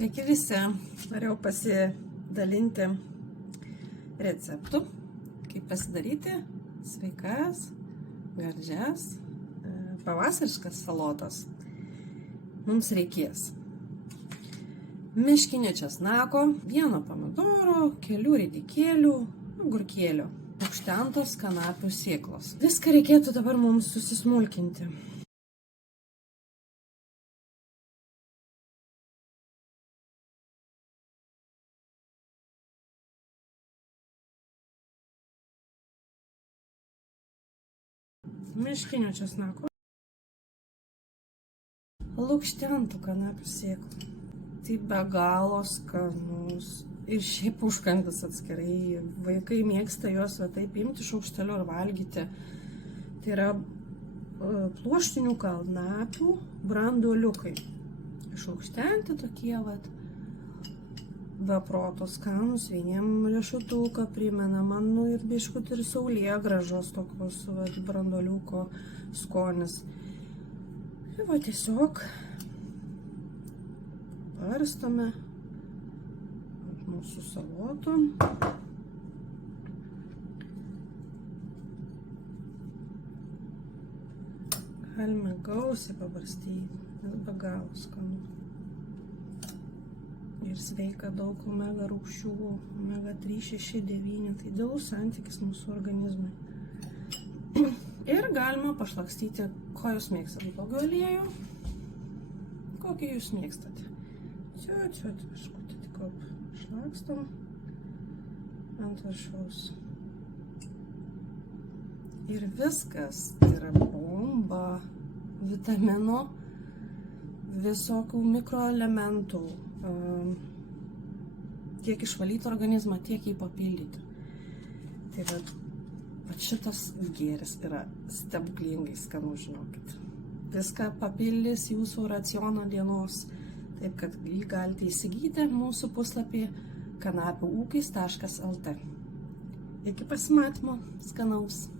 Sveiki visi, norėjau pasidalinti receptų, kaip pasidaryti sveikas, gardžias, pavasariškas salotas. Mums reikės miškinio česnako, vieno pomidoro, kelių ridikėlių, agurkėlių, lukštentos kanapių sėklos. Viską reikėtų dabar mums susismulkinti. Miškinio česnako, lukštentų kanapių sėklų. Tai be galo skanus. Ir šiaip užkandis atskirai. Vaikai mėgsta juos taip imti šaukšteliu ir valgyti. Tai yra pluoštinių kanapių branduoliukai. Išlukštenti tokie be proto skanus. Vieniem riešutuką primena man ir biškut ir saulėgrąžos tokios branduoliuko skonis. Ir tiesiog barstome ant mūsų salotų. Galime gausiai pabarstyti, nes be galo skanu. Ir sveika daug omega rūgščių, omega 3, 6, 9, tai idealus santykis mūsų organizmui. Ir galima pašlakstyti, ko jūs mėgstate. Blogio aliejų, kokį jūs mėgstate. Čia, biškutį tik šlakstam ant viršaus. Ir viskas, tai yra bomba, vitamino, visokių mikroelementų, tiek išvalyti organizmą, tiek jį papildyti. Tai šitas gėris yra stebuklingai skanu, žinokit. Viską papildys jūsų raciono dienos, taip kad jį galite įsigyti mūsų puslapį kanapiųūkis.lt. Iki pasimatymo, skanaus.